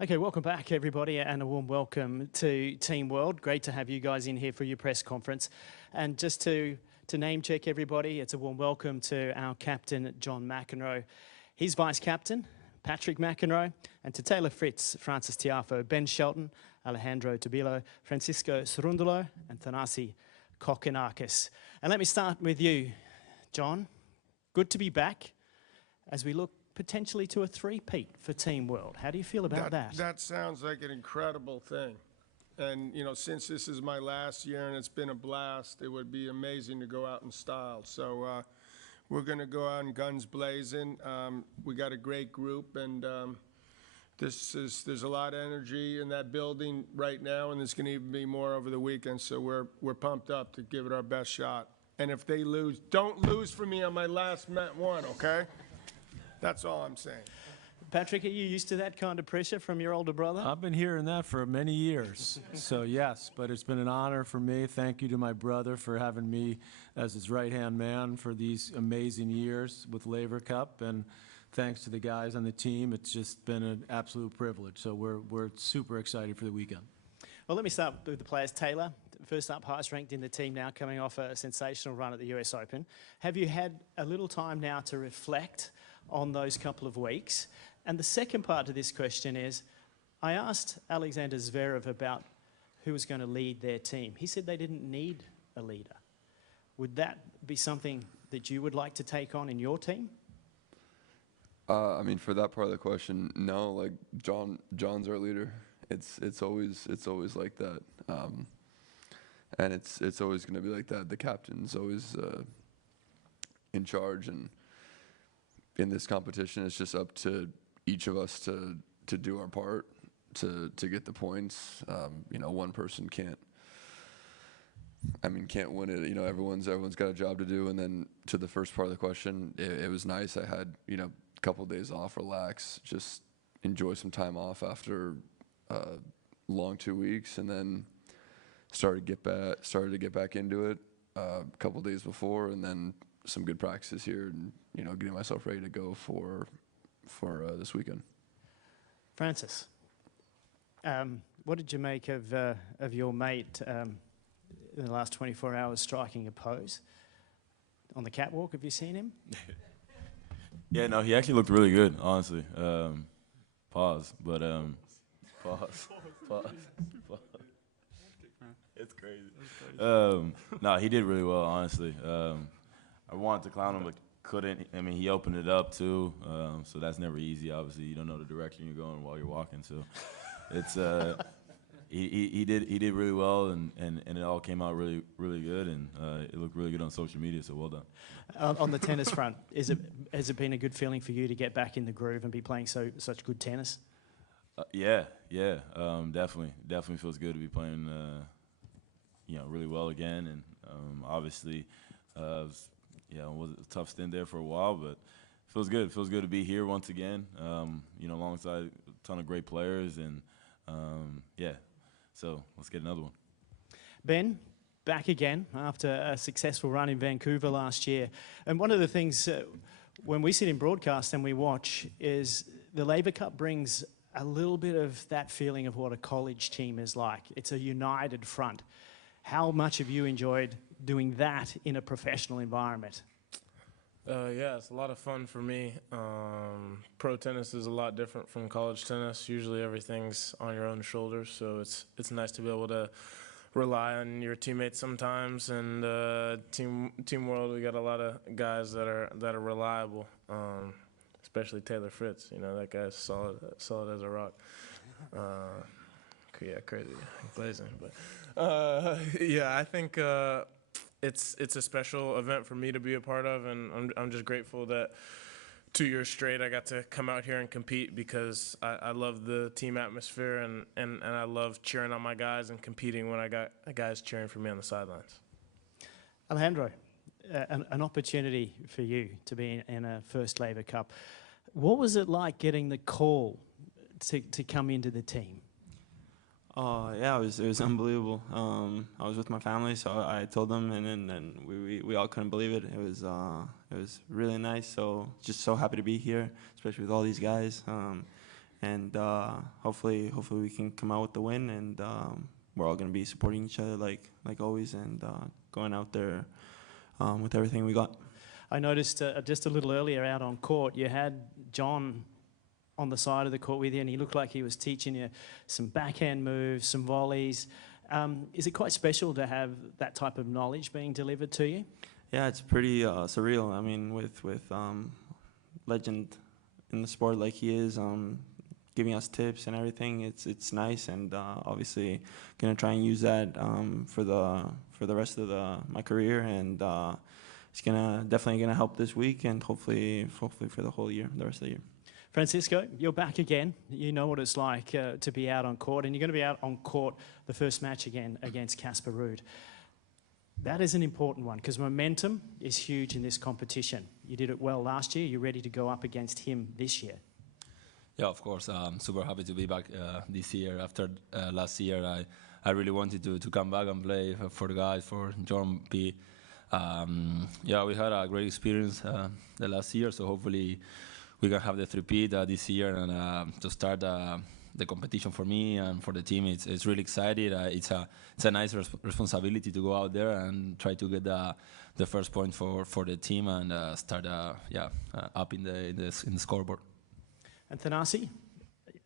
Okay, welcome back, everybody, and a warm welcome to Team World. Great to have you guys in here for your press conference. And just to name check everybody, it's a warm welcome to our captain, John McEnroe, his vice captain, Patrick McEnroe, and to Taylor Fritz, Francis Tiafoe, Ben Shelton, Alejandro Tabilo, Francisco Cerundolo, and Thanasi Kokkinakis. And let me start with you, John. Good to be back as we look potentially to a three-peat for Team World. How do you feel about that? That sounds like an incredible thing. And, you know, since this is my last year and it's been a blast, it would be amazing to go out in style. So we're going to go out in guns blazing. We got a great group, and there's a lot of energy in that building right now, and there's going to even be more over the weekend. So we're pumped up to give it our best shot. And if they lose, don't lose for me on my last one, okay? That's all I'm saying. Patrick, are you used to that kind of pressure from your older brother? I've been hearing that for many years. So yes, but it's been an honor for me. Thank you to my brother for having me as his right-hand man for these amazing years with Laver Cup, and thanks to the guys on the team. It's just been an absolute privilege. So we're super excited for the weekend. Well, let me start with the players. Taylor, first up, highest ranked in the team now, coming off a sensational run at the US Open. Have you had a little time now to reflect on those couple of weeks? And the second part to this question is, I asked Alexander Zverev about who was going to lead their team. He said they didn't need a leader. Would that be something that you would like to take on in your team? I mean, for that part of the question, no. Like John's our leader. It's always like that, and it's always going to be like that. The captain's always in charge, and in this competition, it's just up to each of us to do our part to get the points. You know, one person can't win it. You know, everyone's got a job to do. And then to the first part of the question, it was nice. I had, you know, a couple of days off, relax, just enjoy some time off after a long 2 weeks, and then started to get back into it a couple of days before, and then some good practices here, and, you know, getting myself ready to go for this weekend. Francis, what did you make of your mate in the last 24 hours striking a pose on the catwalk? Have you seen him? Yeah, no, he actually looked really good, honestly. Pause. It's crazy. No, he did really well, honestly. I wanted to clown him, but couldn't. I mean, he opened it up too, so that's never easy. Obviously, you don't know the direction you're going while you're walking, so it's he did really well, and it all came out really good, and it looked really good on social media. So well done. On the tennis front, has it been a good feeling for you to get back in the groove and be playing such good tennis? Yeah, definitely feels good to be playing, you know, really well again, and obviously. Yeah, it was a tough stint there for a while, but it feels good. It feels good to be here once again, you know, alongside a ton of great players, and yeah, so let's get another one. Ben, back again after a successful run in Vancouver last year. And one of the things when we sit in broadcast and we watch is the Laver Cup brings a little bit of that feeling of what a college team is like. It's a united front. How much have you enjoyed doing that in a professional environment? Yeah, it's a lot of fun for me. Pro tennis is a lot different from college tennis. Usually everything's on your own shoulders, so it's nice to be able to rely on your teammates sometimes. And Team World, we got a lot of guys that are reliable, especially Taylor Fritz. You know, that guy's solid as a rock. Yeah, crazy, blazing. But yeah, I think it's a special event for me to be a part of, and I'm just grateful that 2 years straight I got to come out here and compete, because I love the team atmosphere, and I love cheering on my guys and competing when I got guys cheering for me on the sidelines. Alejandro, an opportunity for you to be in a first Laver Cup. What was it like getting the call to come into the team? Yeah, it was unbelievable. I was with my family, so I told them, and then we all couldn't believe it. It was really nice. So just so happy to be here, especially with all these guys. and hopefully we can come out with the win, and we're all going to be supporting each other like always, and going out there with everything we got. I noticed just a little earlier out on court, you had John on the side of the court with you, and he looked like he was teaching you some backhand moves, some volleys. Is it quite special to have that type of knowledge being delivered to you? Yeah, it's pretty surreal. I mean, with legend in the sport like he is, giving us tips and everything, it's nice, and obviously gonna try and use that for the rest of my career, and it's definitely gonna help this week, and hopefully for the whole year, the rest of the year. Francisco, you're back again. You know what it's like to be out on court, and you're going to be out on court the first match again against Casper Ruud. That is an important one because momentum is huge in this competition. You did it well last year. You're ready to go up against him this year. Yeah, of course. I'm super happy to be back this year. After last year, I really wanted to come back and play for the guys, for John P. Yeah, we had a great experience the last year, so hopefully we can have the three-peat this year, and to start the competition for me and for the team, it's really exciting. It's a nice responsibility to go out there and try to get the first point for the team and start up in the scoreboard. And Thanasi,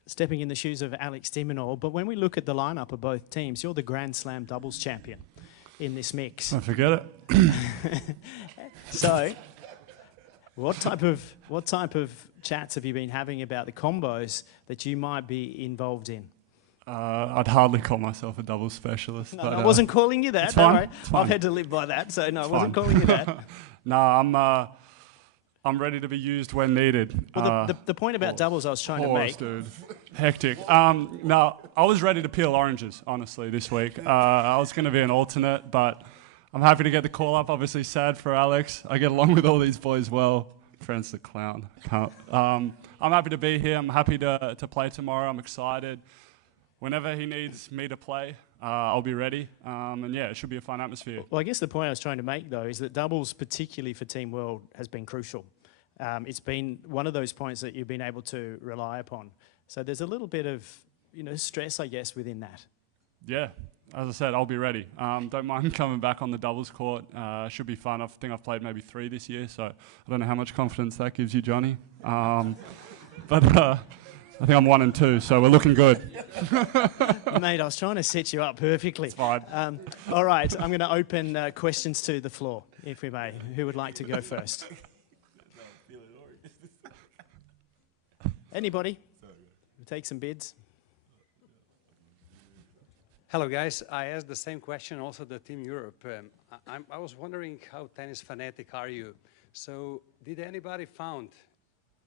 stepping in the shoes of Alex de Minaur, but when we look at the lineup of both teams, you're the Grand Slam doubles champion in this mix. I forget it. So, what type of chats have you been having about the combos that you might be involved in? I'd hardly call myself a doubles specialist. No, but, I wasn't calling you that. it's Don't fine, worry. it's fine. I've had to live by that, so no, I wasn't fine. calling you that. No, I'm ready to be used when needed. Well, the point about doubles I was trying to make. Dude. Hectic. No, I was ready to peel oranges, honestly, this week. I was going to be an alternate, but I'm happy to get the call up. Obviously sad for Alex. I get along with all these boys well. Friend's the clown. I'm happy to be here. I'm happy to play tomorrow. I'm excited. Whenever he needs me to play, I'll be ready. And yeah, it should be a fun atmosphere. Well, I guess the point I was trying to make, though, is that doubles, particularly for Team World, has been crucial. It's been one of those points that you've been able to rely upon. So there's a little bit of, stress, I guess, within that. Yeah, as I said, I'll be ready. Don't mind coming back on the doubles court. Should be fun. I think I've played maybe 3 this year, so I don't know how much confidence that gives you, Johnny. But I think I'm 1 and 2, so we're looking good. Mate, I was trying to set you up perfectly. It's fine. All right, I'm going to open questions to the floor, if we may. Who would like to go first? Anybody? We'll take some bids. Hello, guys. I asked the same question also to Team Europe. I was wondering how tennis fanatic are you? So did anybody found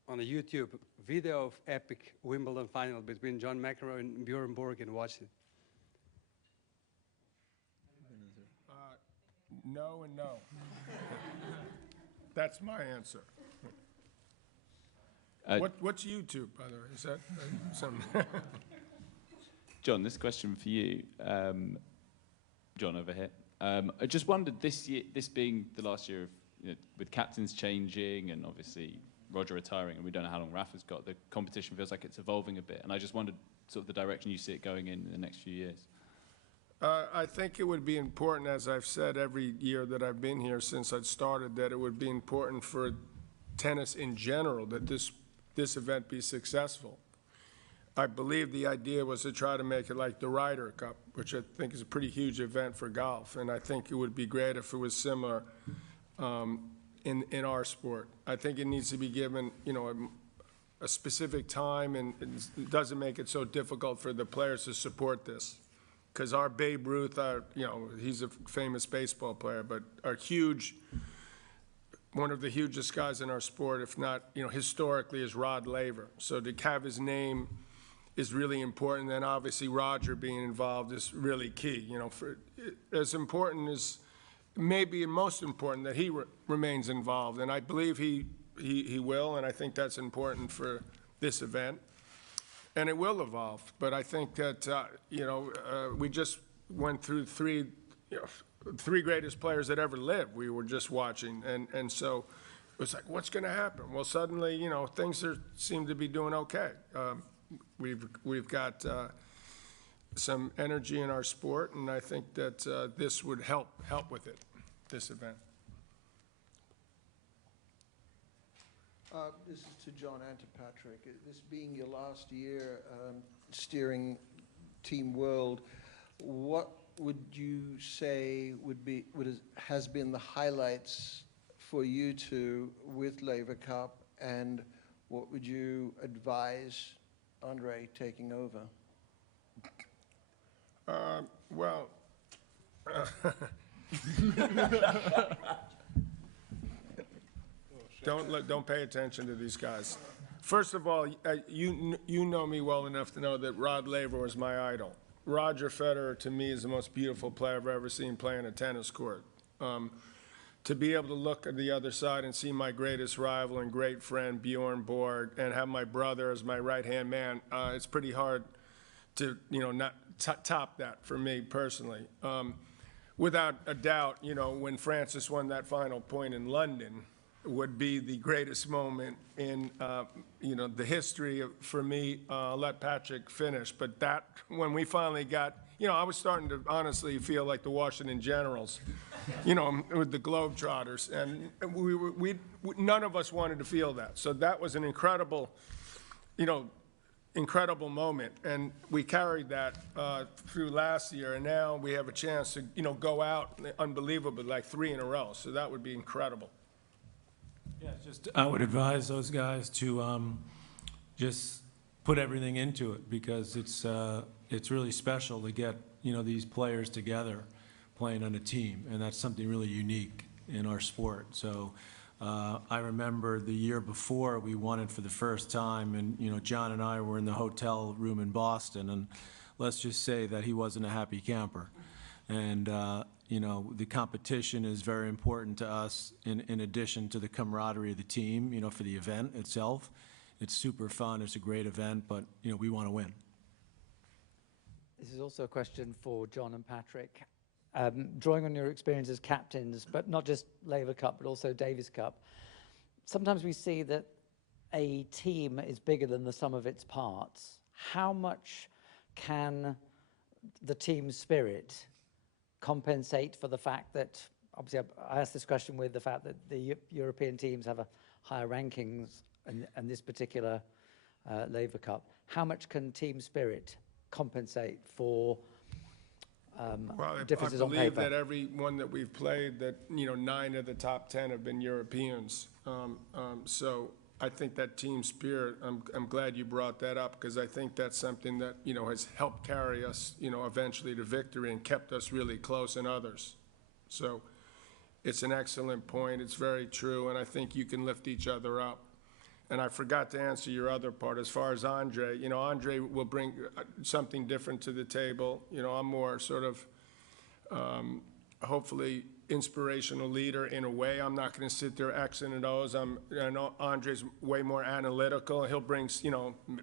on a YouTube video of epic Wimbledon final between John McEnroe and Björn Borg and watched it? No and no. That's my answer. What's YouTube, by the way? Is that some? John, this question for you. John over here. I just wondered this year, this being the last year of, with captains changing and obviously Roger retiring, and we don't know how long Rafa's got, the competition feels like it's evolving a bit. And I just wondered sort of the direction you see it going in the next few years. I think it would be important, as I've said every year that I've been here since I started, that it would be important for tennis in general that this event be successful. I believe the idea was to try to make it like the Ryder Cup, which I think is a pretty huge event for golf, and I think it would be great if it was similar in our sport. I think it needs to be given, a specific time, and it doesn't make it so difficult for the players to support this. Because our Babe Ruth, he's a famous baseball player, but one of the hugest guys in our sport, if not, historically, is Rod Laver. So to have his name is really important. And obviously Roger being involved is really key. As important as, maybe most important, that he remains involved. And I believe he will, and I think that's important for this event. And it will evolve. But I think that, we just went through three greatest players that ever lived. We were just watching. And so it was like, what's going to happen? Well, suddenly, things seem to be doing okay. we've got some energy in our sport, and I think that this would help with it, this event. This is to John and to Patrick. This being your last year steering Team World, what would you say has been the highlights for you two with Laver Cup, and what would you advise Andre taking over? Well, don't pay attention to these guys. First of all, you know me well enough to know that Rod Laver was my idol. Roger Federer, to me, is the most beautiful player I've ever seen playing a tennis court. To be able to look at the other side and see my greatest rival and great friend, Björn Borg, and have my brother as my right-hand man, it's pretty hard to, not top that for me personally. Without a doubt, when Francis won that final point in London, would be the greatest moment in, the history for me. I'll let Patrick finish, but that, when we finally got, I was starting to honestly feel like the Washington Generals, with the Globetrotters, and none of us wanted to feel that. So that was an incredible, incredible moment, and we carried that through last year, and now we have a chance to, go out unbelievably, like 3 in a row. So that would be incredible. Yeah, I would advise those guys to just put everything into it, because it's really special to get these players together playing on a team, and that's something really unique in our sport. So I remember the year before we won it for the first time, and John and I were in the hotel room in Boston, and let's just say that he wasn't a happy camper. And the competition is very important to us in addition to the camaraderie of the team, for the event itself. It's super fun, it's a great event, but we want to win. This is also a question for John and Patrick. Drawing on your experience as captains, but not just Laver Cup, but also Davis Cup, sometimes we see that a team is bigger than the sum of its parts. How much can the team spirit compensate for the fact that, obviously I asked this question with the fact that the European teams have a higher rankings in this particular Laver Cup. How much can team spirit compensate for differences on paper? I believe that every one that we've played, that 9 of the top 10 have been Europeans. So I think that team spirit, I'm glad you brought that up, because I think that's something that has helped carry us eventually to victory and kept us really close in others. So it's an excellent point. It's very true, and I think you can lift each other up. And I forgot to answer your other part as far as Andre. Andre will bring something different to the table. I'm more sort of, hopefully, inspirational leader in a way. I'm not going to sit there Xing and O's. Andre's way more analytical. He'll bring,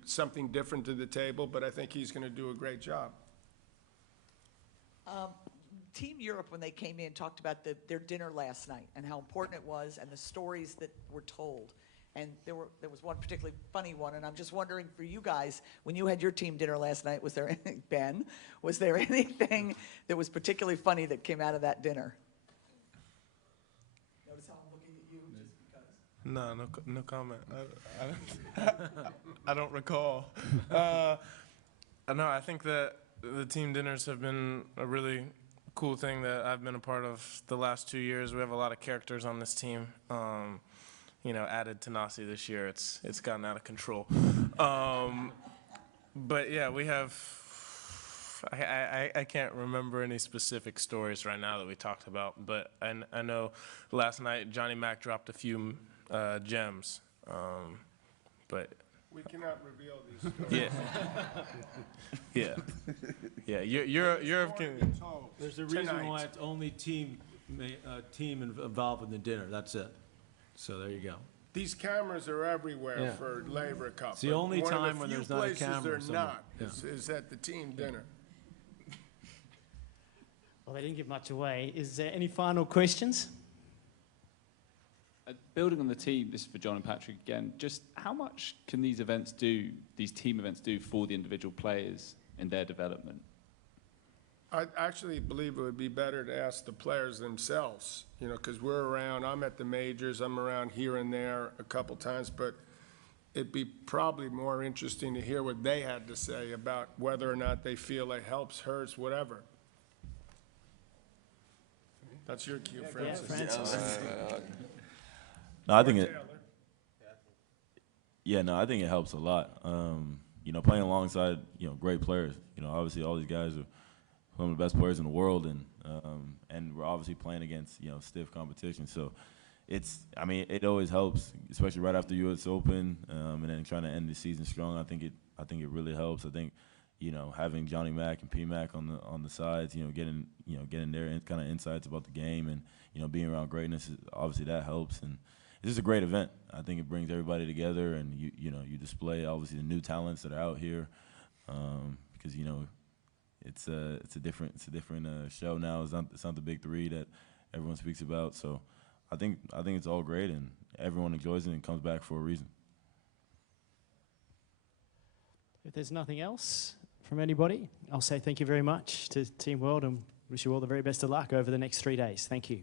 something different to the table, but I think he's going to do a great job. Team Europe, when they came in, talked about their dinner last night and how important it was and the stories that were told. And there was one particularly funny one, and I'm just wondering for you guys, when you had your team dinner last night, was there anything, Ben, was there anything that was particularly funny that came out of that dinner? Notice how I'm looking at you just because? No comment. I don't recall. No, I think that the team dinners have been a really cool thing that I've been a part of the last 2 years. We have a lot of characters on this team. Added Thanasi this year, it's gotten out of control. But yeah, we have, I can't remember any specific stories right now that we talked about, but I know last night Johnny Mac dropped a few gems, but. We cannot reveal these stories. Yeah. Europe can. There's a reason why it's only team involved in the dinner, that's it. So there you go. These cameras are everywhere for Laver Cup. It's the only time when there's not a camera. One of the few places they're not is at the team dinner. Well, they didn't give much away. Is there any final questions? Building on the team, this is for John and Patrick again, just how much can these team events do for the individual players in their development? I actually believe it would be better to ask the players themselves, you know, because we're around, I'm at the majors, I'm around here and there a couple times, but it'd be probably more interesting to hear what they had to say about whether or not they feel it helps, hurts, whatever. That's your cue, Francis. Yeah, Francis. No, I think it. Yeah, no, I think it helps a lot. You know, playing alongside great players. You know, obviously all these guys are some of the best players in the world, and we're obviously playing against stiff competition. So I mean, it always helps, especially right after U.S. Open, and then trying to end the season strong. I think it really helps. I think having Johnny Mac and P Mac on the sides, getting their kind of insights about the game, and being around greatness, obviously that helps. And it's just a great event. I think it brings everybody together, and you display obviously the new talents that are out here, because it's a different show now. It's not the big three that everyone speaks about. So I think it's all great, and everyone enjoys it and comes back for a reason. If there's nothing else from anybody, I'll say thank you very much to Team World and wish you all the very best of luck over the next 3 days. Thank you.